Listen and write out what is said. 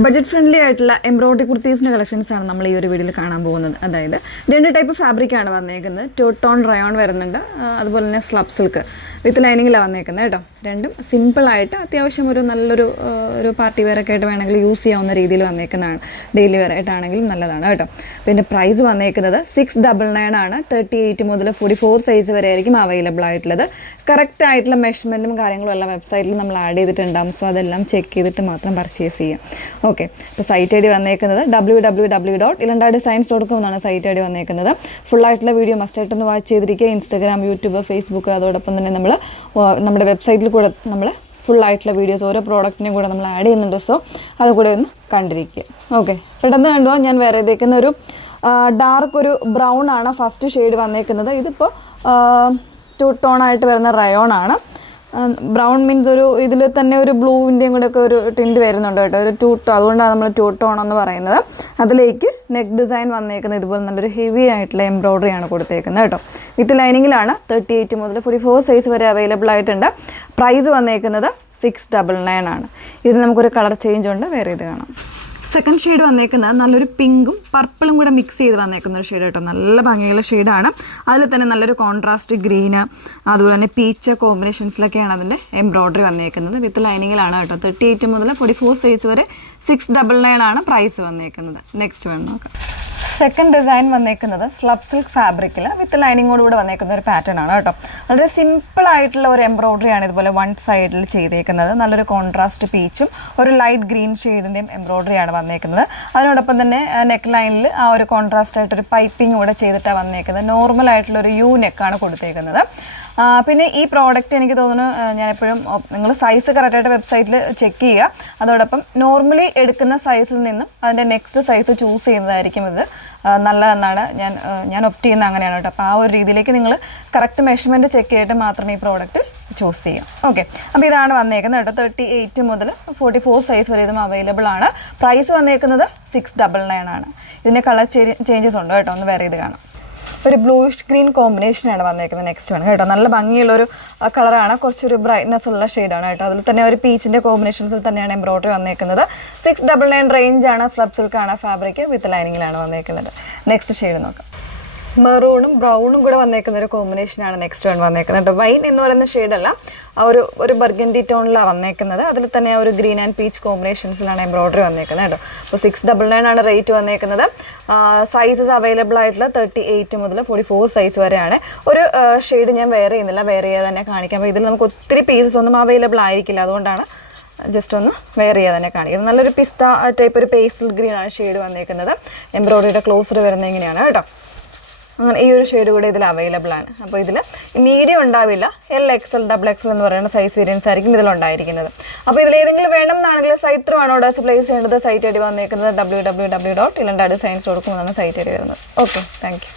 Budget friendly ആയിട്ടുള്ള embroidery കുർത്തീസിൻ്റെ കളക്ഷൻസാണ് നമ്മൾ ഈ ഒരു വീഡിയോയിൽ കാണാൻ പോകുന്നത്. അതായത് 2 ടൈപ്പ് ഫാബ്രിക്കാണ് വന്നേക്കുന്നത്. ടു ടോൺ റയോൺ വരുന്നുണ്ട്, അതുപോലെ തന്നെ സ്ലബ് സിൽക്ക് വിത്ത് ലൈനിങ്ങിലാണ് വന്നേക്കുന്നത് കേട്ടോ. രണ്ടും സിമ്പിളായിട്ട് അത്യാവശ്യം ഒരു നല്ലൊരു പാർട്ടി വെയർ ഒക്കെ ആയിട്ട് വേണമെങ്കിൽ യൂസ് ചെയ്യാവുന്ന രീതിയിൽ വന്നേക്കുന്നതാണ്. ഡെയിലി വെയർ ആയിട്ടാണെങ്കിലും നല്ലതാണ് കേട്ടോ. പിന്നെ പ്രൈസ് വന്നേക്കുന്നത് 699 ആണ്. 38 മുതൽ 44 സൈസ് വരെ ആയിരിക്കും അവൈലബിൾ ആയിട്ടുള്ളത്. കറക്റ്റ് ആയിട്ടുള്ള മെഷർമെൻറ്റും കാര്യങ്ങളും എല്ലാം വെബ്സൈറ്റിൽ നമ്മൾ ആഡ് ചെയ്തിട്ടുണ്ടാകും. സോ അതെല്ലാം ചെക്ക് ചെയ്തിട്ട് മാത്രം പർച്ചേസ് ചെയ്യാം. ഓക്കെ, അപ്പോൾ സൈറ്റ് ഐ ഡി വന്നേക്കുന്നത് www.ilandadesigns.com എന്നാണ് സൈറ്റ് ഐ ഡി വന്നേക്കുന്നത്. ഫുള്ളായിട്ടുള്ള വീഡിയോ മസ്റ്റായിട്ടൊന്ന് വാച്ച് ചെയ്തിരിക്കുക. ഇൻസ്റ്റാഗ്രാം, യൂട്യൂബ്, ഫേസ്ബുക്ക്, അതോടൊപ്പം തന്നെ നമ്മൾ നമ്മുടെ വെബ്സൈറ്റിൽ കൂടെ നമ്മൾ ഫുള്ളായിട്ടുള്ള വീഡിയോസ് ഓരോ പ്രോഡക്റ്റിനെയും കൂടെ നമ്മൾ ആഡ് ചെയ്യുന്നുണ്ട്. സോ അതുകൂടെ ഒന്ന് കണ്ടിരിക്കുക. ഓക്കെ, പെട്ടെന്ന് കണ്ടുപോകാൻ ഞാൻ വേറെ ഇതേക്കുന്ന ഒരു ഡാർക്ക് ഒരു ബ്രൗൺ ആണ് ഫസ്റ്റ് ഷെയ്ഡ് വന്നേക്കുന്നത്. ഇതിപ്പോൾ 2 ടോൺ ആയിട്ട് വരുന്ന റയോൺ ആണ്. ബ്രൗൺ മീൻസ് ഒരു ഇതിൽ തന്നെ ഒരു ബ്ലൂവിൻ്റെയും കൂടെ ഒക്കെ ഒരു ടിൻറ്റ് വരുന്നുണ്ട് കേട്ടോ. ഒരു 2 ടോൺ, അതുകൊണ്ടാണ് നമ്മൾ 2 ടോൺ എന്ന് പറയുന്നത്. അതിലേക്ക് നെക്ക് ഡിസൈൻ വന്നേക്കുന്നത് ഇതുപോലെ നല്ലൊരു ഹെവി ആയിട്ടുള്ള എംബ്രോയ്ഡറി ആണ് കൊടുത്തേക്കുന്നത് കേട്ടോ. വിത്ത് ലൈനിങ്ങിലാണ്. 38 മുതൽ 44 സൈസ് വരെ അവൈലബിൾ ആയിട്ടുണ്ട്. പ്രൈസ് വന്നേക്കുന്നത് 699 ആണ്. ഇത് നമുക്കൊരു കളർ ചേഞ്ച് ഉണ്ട്, വേറെ ഇത് കാണാം. സെക്കൻഡ് ഷെയ്ഡ് വന്നേക്കുന്നത് നല്ലൊരു പിങ്കും പർപ്പിളും കൂടെ മിക്സ് ചെയ്ത് വന്നേക്കുന്ന ഒരു ഷെയ്ഡ് കേട്ടോ. നല്ല ഭംഗിയുള്ള ഷെയ്ഡാണ്. അതിൽ തന്നെ നല്ലൊരു കോൺട്രാസ്റ്റ് ഗ്രീന്, അതുപോലെ തന്നെ പീച്ച് കോമ്പിനേഷൻസിലൊക്കെയാണ് അതിൻ്റെ എംബ്രോയ്ഡറി വന്നേക്കുന്നത്. വിത്ത് ലൈനിങ്ങിലാണ് കേട്ടോ. 38 മുതൽ 44 സൈസ് വരെ 699 ആണ് പ്രൈസ് വന്നേക്കുന്നത്. നെക്സ്റ്റ് വേണം നോക്കാം. സെക്കൻഡ് ഡിസൈൻ വന്നേക്കുന്നത് സ്ലബ് സിൽക്ക് ഫാബ്രിക്കിൽ വിത്ത് ലൈനിങ്ങോടുകൂടി വന്നേക്കുന്ന ഒരു പാറ്റേൺ ആണ് കേട്ടോ. വളരെ സിമ്പിൾ ആയിട്ടുള്ള ഒരു എംബ്രോയ്ഡറി ആണ് ഇതുപോലെ വൺ സൈഡിൽ ചെയ്തേക്കുന്നത്. നല്ലൊരു കോൺട്രാസ്റ്റ് പീച്ചും ഒരു ലൈറ്റ് ഗ്രീൻ ഷെയ്ഡിൻ്റെയും എംബ്രോയ്ഡറി ആണ് വന്നേക്കുന്നത്. അതിനോടൊപ്പം തന്നെ നെക്ക് ലൈനിൽ ആ ഒരു കോൺട്രാസ്റ്റ് ആയിട്ടൊരു പൈപ്പിംഗ് കൂടെ ചെയ്തിട്ടാണ് വന്നേക്കുന്നത്. നോർമൽ ആയിട്ടുള്ള ഒരു യു നെക്കാണ് കൊടുത്തേക്കുന്നത്. പിന്നെ ഈ പ്രോഡക്റ്റ് എനിക്ക് തോന്നുന്നു ഞാൻ എപ്പോഴും നിങ്ങൾ സൈസ് കറക്റ്റായിട്ട് വെബ്സൈറ്റിൽ ചെക്ക് ചെയ്യുക. അതോടൊപ്പം നോർമലി എടുക്കുന്ന സൈസിൽ നിന്നും അതിൻ്റെ നെക്സ്റ്റ് സൈസ് ചൂസ് ചെയ്യുന്നതായിരിക്കും ഇത് നല്ലതെന്നാണ് ഞാൻ ഒപ്റ്റ് ചെയ്യുന്നത്. അങ്ങനെയാണ് കേട്ടോ. അപ്പോൾ ആ ഒരു രീതിയിലേക്ക് നിങ്ങൾ കറക്റ്റ് മെഷർമെൻറ്റ് ചെക്ക് ചെയ്തിട്ട് മാത്രമേ ഈ പ്രോഡക്റ്റ് ചൂസ് ചെയ്യാം. ഓക്കെ, അപ്പോൾ ഇതാണ് വന്നേക്കുന്നത് കേട്ടോ. 38 മുതൽ 44 സൈസ് വരെ ഇതും അവൈലബിൾ ആണ്. പ്രൈസ് വന്നേക്കുന്നത് 699 ആണ്. ഇതിൻ്റെ കളർ ചേഞ്ചസ് ഉണ്ട് കേട്ടോ. ഒന്ന് വേറെ ഇത് കാണാം. ഒരു ബ്ലൂയിഷ് ഗ്രീൻ കോമ്പിനേഷനാണ് വന്നേക്കുന്നത്. നെക്സ്റ്റ് ആണ് കേട്ടോ. നല്ല ഭംഗിയുള്ളൊരു കളറാണ്. കുറച്ചൊരു ബ്രൈറ്റ്നെസ് ഉള്ള ഷെയ്ഡാണ് കേട്ടോ. അതിൽ തന്നെ ഒരു പീച്ചിൻ്റെ കോമ്പിനേഷൻസിൽ തന്നെയാണ് എംബ്രോയ്ഡറി വന്നേക്കുന്നത്. 699 റേഞ്ചാണ്. Slub സിൽക്കാണ് fabric. വിത്ത് ലൈനിങ്ങിലാണ് വന്നേക്കുന്നത്. നെക്സ്റ്റ് ഷെയ്ഡ് നോക്കാം. മെറൂണും ബ്രൗണും കൂടെ വന്നേക്കുന്ന ഒരു കോമ്പിനേഷനാണ് നെക്സ്റ്റ് വൺ വന്നേക്കുന്നത് കേട്ടോ. വൈൻ എന്ന് പറയുന്ന ഷെയ്ഡല്ല, ഒരു ബർഗൻഡി ടോണിലാണ് വന്നേക്കുന്നത്. അതിൽ തന്നെ ഒരു ഗ്രീൻ ആൻഡ് പീച്ച് കോമ്പിനേഷൻസിലാണ് എംബ്രോയ്ഡറി വന്നേക്കുന്നത് കേട്ടോ. അപ്പോൾ 699 ആണ് റേറ്റ് വന്നേക്കുന്നത്. സൈസസ് അവൈലബിൾ ആയിട്ടുള്ള 38 മുതൽ 44 സൈസ് വരെയാണ്. ഒരു ഷെയ്ഡ് ഞാൻ വെയർ ചെയ്യുന്നില്ല, വെയർ ചെയ്യാതെ തന്നെ കാണിക്കാം. അപ്പോൾ ഇതിൽ നമുക്ക് ഒത്തിരി പീസസ് ഒന്നും അവൈലബിൾ ആയിരിക്കില്ല. അതുകൊണ്ടാണ് ജസ്റ്റ് ഒന്ന് വെയർ ചെയ്യാതെ തന്നെ കാണിക്കുന്നത്. നല്ലൊരു പിസ്ത ടൈപ്പ് ഒരു പേസ്റ്റൽ ഗ്രീൻ ആണ് ഷെയ്ഡ് വന്നേക്കുന്നത്. എംബ്രോയ്ഡറിയുടെ ക്ലോസർ വരുന്നത് ഇങ്ങനെയാണ് കേട്ടോ. അങ്ങനെ ഈ ഒരു ഷെയ്ഡ് കൂടെ ഇതിൽ അവൈലബിൾ ആണ്. അപ്പോൾ ഇതിൽ മീഡിയം ഉണ്ടാവില്ല, LXL, XXL എന്ന് പറയുന്ന സൈസ് വേരിയൻസ് ആയിരിക്കും ഇതിലുണ്ടായിരിക്കുന്നത്. അപ്പോൾ ഇതിലേതെങ്കിലും വേണം എന്നാണെങ്കിൽ സൈറ്റ് ത്രൂ ആണ് ഓർഡേഴ്സ് പ്ലേസ് ചെയ്യേണ്ടത്. സൈറ്റ് ഐ ഡി വന്നേക്കുന്നത് www.ilandadesigns.com എന്നാണ് സൈറ്റ് ഐ ഡി വരുന്നത്. Okay, thank you.